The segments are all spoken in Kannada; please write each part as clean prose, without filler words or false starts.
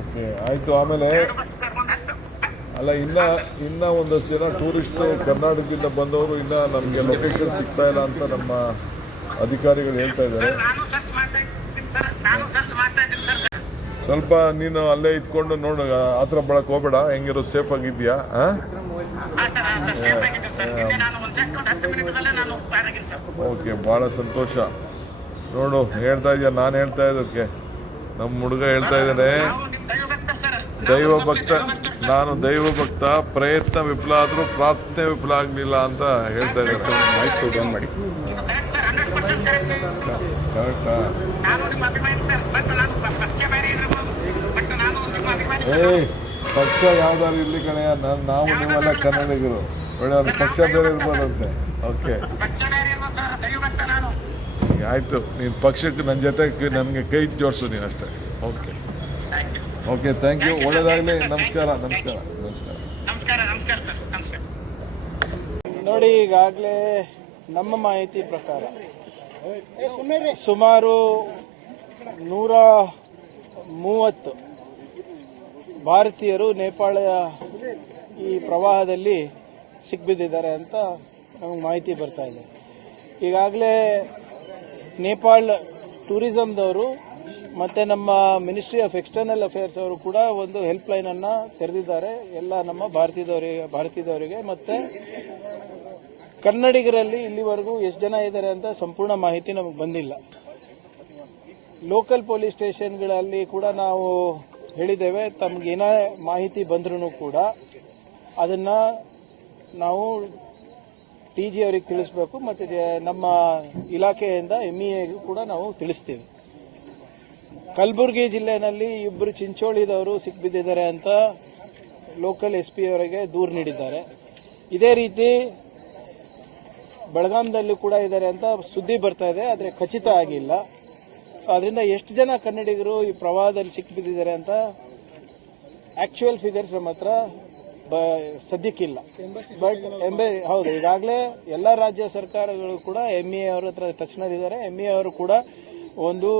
ಓಕೆ ಆಯಿತು. ಆಮೇಲೆ ಅಲ್ಲ ಇನ್ನ ಒಂದಷ್ಟು ಜನ ಟೂರಿಸ್ಟು ಕರ್ನಾಟಕದಿಂದ ಬಂದವರು ಇನ್ನ ನಮಗೆ ಲೊಕೇಶನ್ ಸಿಗ್ತಾ ಇಲ್ಲ ಅಂತ ನಮ್ಮ ಅಧಿಕಾರಿಗಳು ಹೇಳ್ತಾ ಇದ್ದಾರೆ. ಸ್ವಲ್ಪ ನೀನು ಅಲ್ಲೇ ಇದ್ಕೊಂಡು ನೋಡು, ಹತ್ರ ಬಳಕ್ ಹೋಗ್ಬೇಡ, ಹೆಂಗಿರೋ ಸೇಫ್ ಆಗಿದ್ಯಾ? ಓಕೆ, ಭಾಳ ಸಂತೋಷ. ನೋಡು, ಹೇಳ್ತಾ ಇದೆಯಾ, ನಾನು ಹೇಳ್ತಾ ಇದ್ದಕ್ಕೆ ನಮ್ಮ ಹುಡುಗ ಹೇಳ್ತಾ ಇದ್ದಾನೆ, ದೈವ ಭಕ್ತ, ನಾನು ದೈವ ಭಕ್ತ, ಪ್ರಯತ್ನ ವಿಫಲ ಆದರೂ ಪ್ರಾರ್ಥನೆ ವಿಫಲ ಆಗಲಿಲ್ಲ ಅಂತ ಹೇಳ್ತಾ ಇದ್ದಾರೆ. ಆಯ್ತು, ಬಂದ್ ಮಾಡಿ. ಕರೆಕ್ಟಾ? ಏಯ್, ಪಕ್ಷ ಯಾವ್ದಾದ್ರು ಇಲ್ಲಿ ಕಣೆಯ, ನಾವು ನೀವೆಲ್ಲ ಕನ್ನಡಿಗರು, ಒಳ್ಳೆ ಅವ್ರ ಪಕ್ಷ ಬೇರೆ ಇರ್ಬೋದಂತೆ. ಓಕೆ ಆಯಿತು, ನೀನು ಪಕ್ಷಕ್ಕೆ ನನ್ನ ಜೊತೆ ನನಗೆ ಕೈ ಜೋಡಿಸು ನೀನು ಅಷ್ಟೇ. ಓಕೆ ಓಕೆ, ಥ್ಯಾಂಕ್ ಯು, ಒಳ್ಳೆಯದಾಗಲಿ. ನಮಸ್ಕಾರ ನಮಸ್ಕಾರ ನಮಸ್ಕಾರ. ನೋಡಿ, ಈಗಾಗಲೇ ನಮ್ಮ ಮಾಹಿತಿ ಪ್ರಕಾರ ಸುಮಾರು 130 ಭಾರತೀಯರು ನೇಪಾಳ ಈ ಪ್ರವಾಹದಲ್ಲಿ ಸಿಕ್ಬಿದ್ದಿದ್ದಾರೆ ಅಂತ ನಮಗೆ ಮಾಹಿತಿ ಬರ್ತಾ ಇದೆ. ಈಗಾಗಲೇ ನೇಪಾಳ ಟೂರಿಸಂದವರು ಮತ್ತು ನಮ್ಮ ಮಿನಿಸ್ಟ್ರಿ ಆಫ್ ಎಕ್ಸ್ಟರ್ನಲ್ ಅಫೇರ್ಸ್ ಅವರು ಕೂಡ ಒಂದು ಹೆಲ್ಪ್ ಲೈನನ್ನು ತೆರೆದಿದ್ದಾರೆ ಎಲ್ಲ ನಮ್ಮ ಭಾರತೀಯದವರಿಗೆ. ಮತ್ತು ಕನ್ನಡಿಗರಲ್ಲಿ ಇಲ್ಲಿವರೆಗೂ ಎಷ್ಟು ಜನ ಇದ್ದಾರೆ ಅಂತ ಸಂಪೂರ್ಣ ಮಾಹಿತಿ ನಮಗೆ ಬಂದಿಲ್ಲ. ಲೋಕಲ್ ಪೊಲೀಸ್ ಸ್ಟೇಷನ್ಗಳಲ್ಲಿ ಕೂಡ ನಾವು ಹೇಳಿದ್ದೇವೆ, ತಮಗೇನೇ ಮಾಹಿತಿ ಬಂದ್ರೂ ಕೂಡ ಅದನ್ನು ನಾವು TG ಅವರಿಗೆ ತಿಳಿಸಬೇಕು, ಮತ್ತು ನಮ್ಮ ಇಲಾಖೆಯಿಂದ MEAಗೂ ಕೂಡ ನಾವು ತಿಳಿಸ್ತೀವಿ. ಕಲಬುರಗಿ ಜಿಲ್ಲೆಯಲ್ಲಿ ಇಬ್ಬರು ಚಿಂಚೋಳಿದವರು ಸಿಕ್ಬಿದ್ದಿದ್ದಾರೆ ಅಂತ ಲೋಕಲ್ SP ಅವರಿಗೆ ದೂರು ನೀಡಿದ್ದಾರೆ. ಇದೇ ರೀತಿ ಬೆಳಗಾಂದಲ್ಲೂ ಕೂಡ ಇದ್ದಾರೆ ಅಂತ ಸುದ್ದಿ ಬರ್ತಾ ಇದೆ, ಆದರೆ ಖಚಿತ ಆಗಿಲ್ಲ. ಸೊ ಅದರಿಂದ ಎಷ್ಟು ಜನ ಕನ್ನಡಿಗರು ಈ ಪ್ರವಾಹದಲ್ಲಿ ಸಿಕ್ಬಿದ್ದಿದ್ದಾರೆ ಅಂತ ಆಕ್ಚುಯಲ್ ಫಿಗರ್ಸ್ ನಮ್ಮ ಹತ್ರ ಸದ್ಯಕ್ಕಿಲ್ಲ. ಬಟ್ ಹೌದು, ಈಗಾಗಲೇ ಎಲ್ಲ ರಾಜ್ಯ ಸರ್ಕಾರಗಳು ಕೂಡ MEA ಅವರ ಹತ್ರ ಟಚ್ನಲ್ಲಿದ್ದಾರೆ. MEA ಅವರು ಕೂಡ ಒಂದು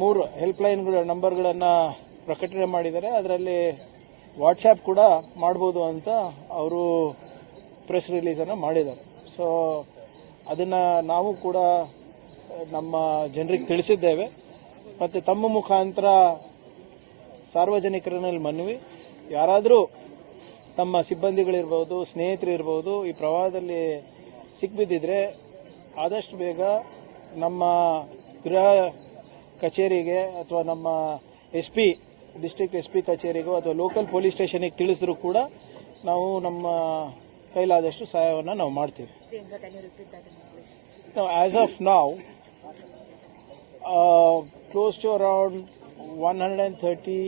3 ಹೆಲ್ಪ್ಲೈನ್ಗಳ ನಂಬರ್ಗಳನ್ನು ಪ್ರಕಟಣೆ ಮಾಡಿದ್ದಾರೆ. ಅದರಲ್ಲಿ ವಾಟ್ಸ್ಆ್ಯಪ್ ಕೂಡ ಮಾಡ್ಬೋದು ಅಂತ ಅವರು ಪ್ರೆಸ್ ರಿಲೀಸನ್ನು ಮಾಡಿದ್ದಾರೆ. ಸೊ ಅದನ್ನು ನಾವು ಕೂಡ ನಮ್ಮ ಜನರಿಗೆ ತಿಳಿಸಿದ್ದೇವೆ. ಮತ್ತು ತಮ್ಮ ಮುಖಾಂತರ ಸಾರ್ವಜನಿಕರಲ್ಲಿ ಮನವಿ, ಯಾರಾದರೂ ತಮ್ಮ ಸಿಬ್ಬಂದಿಗಳಿರ್ಬೋದು, ಸ್ನೇಹಿತರಿರ್ಬೋದು ಈ ಪ್ರವಾಹದಲ್ಲಿ ಸಿಕ್ಬಿದ್ದಿದ್ರೆ ಆದಷ್ಟು ಬೇಗ ನಮ್ಮ ಗೃಹ ಕಚೇರಿಗೆ ಅಥವಾ ನಮ್ಮ SP ಡಿಸ್ಟ್ರಿಕ್ಟ್ SP ಕಚೇರಿಗೋ ಅಥವಾ ಲೋಕಲ್ ಪೊಲೀಸ್ ಸ್ಟೇಷನಿಗೆ ತಿಳಿಸಿದ್ರು ಕೂಡ ನಾವು ನಮ್ಮ ಕೈಲಾದಷ್ಟು ಸಹಾಯವನ್ನು ನಾವು ಮಾಡ್ತೀವಿ. As of now close to around 130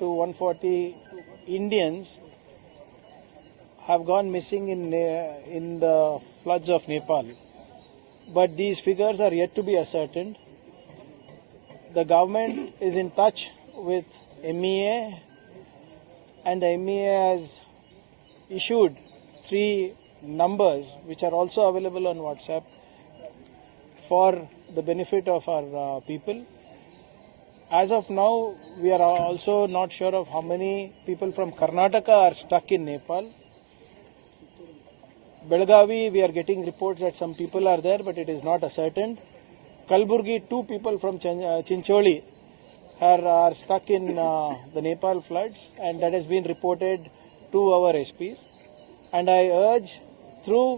to 140 Indians have gone missing in the floods of Nepal. But these figures are yet to be ascertained. The government is in touch with MEA, and the MEA has issued 3 numbers which are also available on WhatsApp for the benefit of our people. As of now, we are also not sure of how many people from Karnataka are stuck in Nepal. Belagavi, we are getting reports that some people are there, but it is not ascertained. Kalburgi, 2 people from Chincholi are stuck in the Nepal floods, and that has been reported to our SPs. And I urge through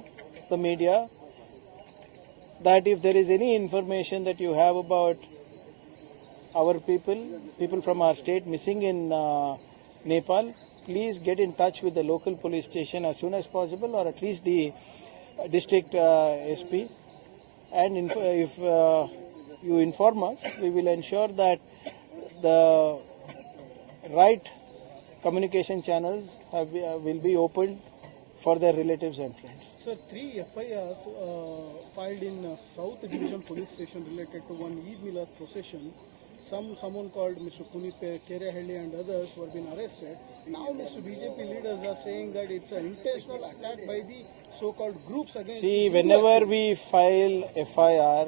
the media that if there is any information that you have about our people from our state missing in Nepal, please get in touch with the local police station as soon as possible, or at least the district SP. And if you inform us, we will ensure that the right communication channels will be opened for their relatives and friends. Sir, 3 FIRs filed in South Division Police Station related to one Eid Milad procession. Someone called Mr. Puneet Kerehalli and others were being arrested. Now Mr. BJP leaders are saying that it's an intentional attack by the so-called groups against... See, whenever we file FIR,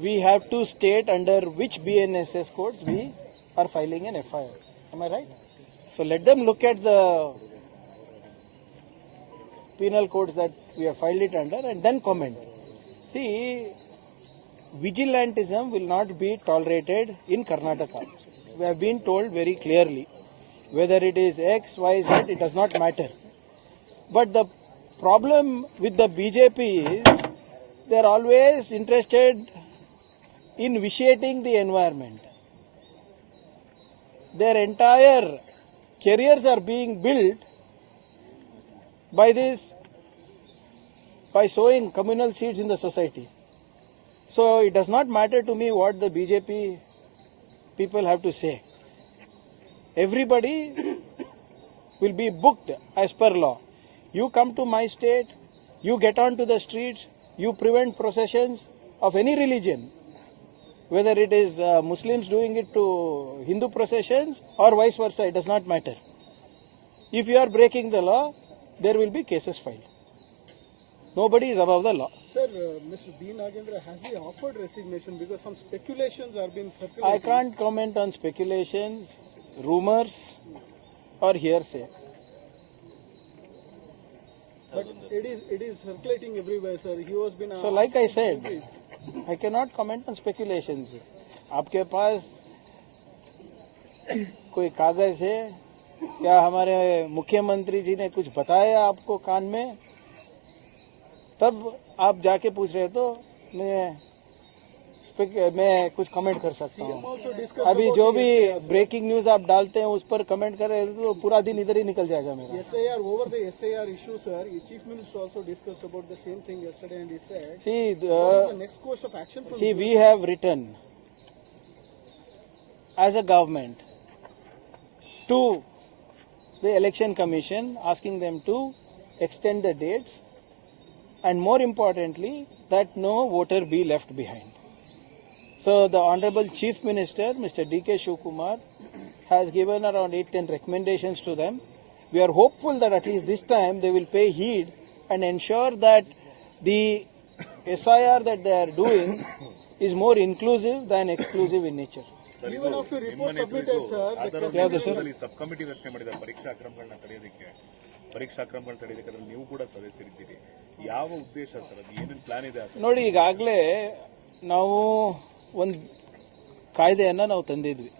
we have to state under which BNSS codes we are filing an FIR. Am I right? So let them look at the penal codes that we have filed it under and then comment. See, vigilantism will not be tolerated in Karnataka. We have been told very clearly. Whether it is X, Y, Z, it does not matter. But the problem with the BJP is they are always interested in vitiating the environment. Their entire careers are being built by sowing communal seeds in the society. So it does not matter to me what the BJP people have to say. Everybody will be booked as per law. You come to my state, you get onto the streets, you prevent processions of any religion, whether it is Muslims doing it to Hindu processions or vice versa, it does not matter. If you are breaking the law, there will be cases filed. Nobody is above the law. Sir, Mr. B. Nagendra, has he offered resignation because some speculations are being circulating? I can't comment on speculations, rumors or hearsay. But it is circulating everywhere, sir. He was been. So like I said, I cannot comment on speculations. आपके पास कोई कागज है या हमारे मुख्यमंत्री जी ने कुछ बताया आपको कान में, तब आप जाके पूछ रहे तो मैं कुछ कमेंट कर सकता हूँ. अभी जो भी ब्रेकिंग न्यूज आप डालते हैं उस पर कमेंट कर रहे तो पूरा दिन इधर ही निकल जाएगा मेरा. SIR, over the SIR issue, sir, the Chief Minister also discussed about the same thing yesterday, and he said, what is the next course of action from see, we have written as a government to the Election Commission asking them to extend the dates and more importantly that no voter be left behind. So the Honorable Chief Minister, Mr. D.K. Shivakumar, has given around 8-10 recommendations to them. We are hopeful that at least this time they will pay heed and ensure that the SIR that they are doing is more inclusive than exclusive in nature. even after report submitted, sir, ಯಾವುದು ಸರ್? ಸಬ್ ಕಮಿಟಿ ರಚನೆ ಮಾಡಿದ್ದಾರೆ ಪರೀಕ್ಷಾ ಅಕ್ರಮಗಳನ್ನ ತಡೆಯೋದಕ್ಕೆ. ಪರೀಕ್ಷಾ ಅಕ್ರಮಗಳನ್ನ ತಡೆಯೋದಕ್ಕೆ ಅದ್ರಲ್ಲಿ ನೀವು ಕೂಡ ಸದಸ್ಯರಿದ್ದೀರಿ. ಯಾವ ಉದ್ದೇಶ ಸರ್, ಅದು ಏನೇನು ಪ್ಲಾನ್ ಇದೆ ಸರ್? ನೋಡಿ, ಈಗಾಗಲೇ ನಾವು ಒಂದು ಕಾಯ್ದೆಯನ್ನು ನಾವು ತಂದಿದ್ವಿ.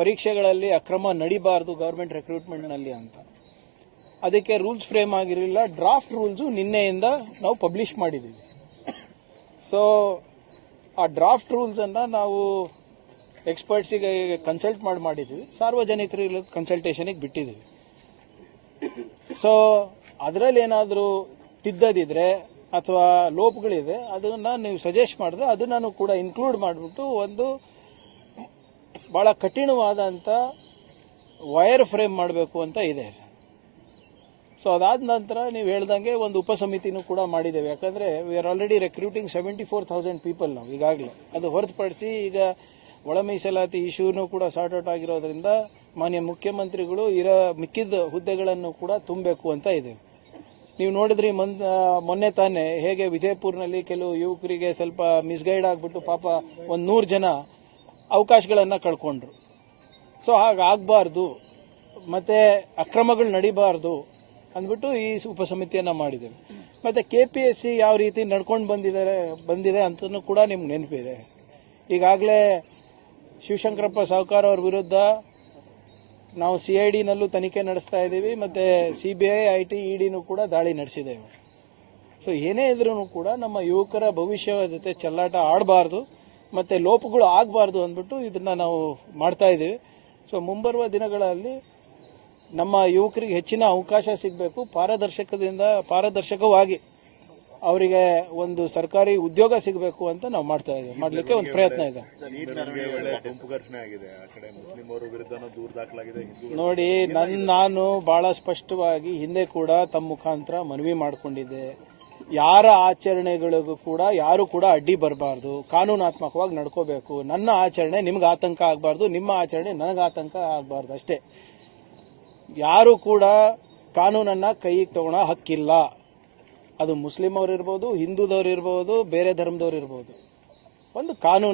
ಪರೀಕ್ಷೆಗಳಲ್ಲಿ ಅಕ್ರಮ ನಡಿಬಾರದು ಗವರ್ಮೆಂಟ್ ರಿಕ್ರೂಟ್ಮೆಂಟ್ನಲ್ಲಿ ಅಂತ. ಅದಕ್ಕೆ ರೂಲ್ಸ್ ಫ್ರೇಮ್ ಆಗಿರಲಿಲ್ಲ. ಡ್ರಾಫ್ಟ್ ರೂಲ್ಸು ನಿನ್ನೆಯಿಂದ ನಾವು ಪಬ್ಲಿಷ್ ಮಾಡಿದ್ದೀವಿ. ಸೊ ಆ ಡ್ರಾಫ್ಟ್ ರೂಲ್ಸನ್ನು ನಾವು ಎಕ್ಸ್ಪರ್ಟ್ಸಿಗೆ ಕನ್ಸಲ್ಟ್ ಮಾಡಿದ್ದೀವಿ. ಸಾರ್ವಜನಿಕರಿಗೆ ಕನ್ಸಲ್ಟೇಷನಿಗೆ ಬಿಟ್ಟಿದ್ದೀವಿ. ಸೊ ಅದರಲ್ಲಿ ಏನಾದರೂ ತಿದ್ದದಿದ್ರೆ ಅಥವಾ ಲೋಪಗಳಿದೆ ಅದನ್ನು ನೀವು ಸಜೆಸ್ಟ್ ಮಾಡಿದ್ರೆ ಅದನ್ನು ಕೂಡ ಇನ್ಕ್ಲೂಡ್ ಮಾಡಿಬಿಟ್ಟು ಒಂದು ಭಾಳ ಕಠಿಣವಾದಂಥ ವೈರ್ ಫ್ರೇಮ್ ಮಾಡಬೇಕು ಅಂತ ಇದೆ. ಸೊ ಅದಾದ ನಂತರ ನೀವು ಹೇಳ್ದಂಗೆ ಒಂದು ಉಪಸಮಿತಿನೂ ಕೂಡ ಮಾಡಿದ್ದೇವೆ. ಯಾಕಂದರೆ we are already recruiting 74,000 people ನಾವು ಈಗಾಗಲೇ. ಅದು ಹೊರತುಪಡಿಸಿ ಈಗ ಒಳ ಮೀಸಲಾತಿ ಇಶ್ಯೂನೂ ಕೂಡ ಸಾರ್ಟ್ ಔಟ್ ಆಗಿರೋದ್ರಿಂದ ಮಾನ್ಯ ಮುಖ್ಯಮಂತ್ರಿಗಳು ಮಿಕ್ಕಿದ ಹುದ್ದೆಗಳನ್ನು ಕೂಡ ತುಂಬಬೇಕು ಅಂತ ಇದೆ. ನೀವು ನೋಡಿದ್ರಿ ಮೊನ್ನೆ ತಾನೇ ಹೇಗೆ ವಿಜಯಪುರ್ನಲ್ಲಿ ಕೆಲವು ಯುವಕರಿಗೆ ಸ್ವಲ್ಪ ಮಿಸ್ಗೈಡ್ ಆಗಿಬಿಟ್ಟು ಪಾಪ 100 ಜನ ಅವಕಾಶಗಳನ್ನು ಕಳ್ಕೊಂಡ್ರು. ಸೊ ಹಾಗಾಗಬಾರ್ದು, ಮತ್ತೆ ಅಕ್ರಮಗಳು ನಡಿಬಾರ್ದು ಅಂದ್ಬಿಟ್ಟು ಈ ಉಪಸಮಿತಿಯನ್ನು ಮಾಡಿದ್ದೇವೆ. ಮತ್ತು KPSC ಯಾವ ರೀತಿ ನಡ್ಕೊಂಡು ಬಂದಿದೆ ಅಂತಲೂ ಕೂಡ ನಿಮ್ಗೆ ನೆನಪಿದೆ. ಈಗಾಗಲೇ ಶಿವಶಂಕರಪ್ಪ ಸಾವ್ಕಾರ್ ಅವ್ರ ವಿರುದ್ಧ ನಾವು CIDನಲ್ಲೂ ತನಿಖೆ ನಡೆಸ್ತಾ ಇದ್ದೀವಿ, ಮತ್ತು CBI, IT, EDನೂ ಕೂಡ ದಾಳಿ ನಡೆಸಿದ್ದೇವೆ. ಸೊ ಏನೇ ಇದ್ರೂ ಕೂಡ ನಮ್ಮ ಯುವಕರ ಭವಿಷ್ಯದ ಜೊತೆ ಚೆಲ್ಲಾಟ ಆಡಬಾರ್ದು ಮತ್ತು ಲೋಪಗಳು ಆಗಬಾರ್ದು ಅಂದ್ಬಿಟ್ಟು ಇದನ್ನು ನಾವು ಮಾಡ್ತಾ ಇದ್ದೀವಿ. ಸೊ ಮುಂಬರುವ ದಿನಗಳಲ್ಲಿ ನಮ್ಮ ಯುವಕರಿಗೆ ಹೆಚ್ಚಿನ ಅವಕಾಶ ಸಿಗಬೇಕು, ಪಾರದರ್ಶಕವಾಗಿ ಅವರಿಗೆ ಒಂದು ಸರ್ಕಾರಿ ಉದ್ಯೋಗ ಸಿಗಬೇಕು ಅಂತ ನಾವು ಮಾಡ್ತಾ ಇದ್ದೀವಿ. ಮಾಡಲಿಕ್ಕೆ ಒಂದು ಪ್ರಯತ್ನ ಇದೆ. ಗುಂಪು ಘರ್ಷಣೆ ಆಗಿದೆ, ಆ ಕಡೆ ಮುಸ್ಲಿಂ ಅವರ ವಿರುದ್ಧನೂ ದೂರು ದಾಖಲಾಗಿದೆ. ನೋಡಿ, ನಾನು ಬಹಳ ಸ್ಪಷ್ಟವಾಗಿ ಹಿಂದೆ ಕೂಡ ತಮ್ಮ ಮುಖಾಂತರ ಮನವಿ ಮಾಡಿಕೊಂಡಿದ್ದೆ. ಯಾರ ಆಚರಣೆಗಳಿಗೂ ಕೂಡ ಯಾರು ಕೂಡ ಅಡ್ಡಿ ಬರಬಾರ್ದು, ಕಾನೂನಾತ್ಮಕವಾಗಿ ನಡ್ಕೋಬೇಕು. ನನ್ನ ಆಚರಣೆ ನಿಮ್ಗೆ ಆತಂಕ ಆಗಬಾರ್ದು, ನಿಮ್ಮ ಆಚರಣೆ ನನಗೆ ಆತಂಕ ಆಗಬಾರ್ದು ಅಷ್ಟೇ. ಯಾರು ಕೂಡ ಕಾನೂನನ್ನು ಕೈಗೆ ತಗೊಳ್ಳೋ ಹಕ್ಕಿಲ್ಲ. ಅದು ಮುಸ್ಲಿಂ ಅವರು ಇರ್ಬೋದು, ಹಿಂದೂದವ್ರು ಇರ್ಬೋದು, ಬೇರೆ ಧರ್ಮದವ್ರು ಇರ್ಬೋದು. ಒಂದು ಕಾನೂನು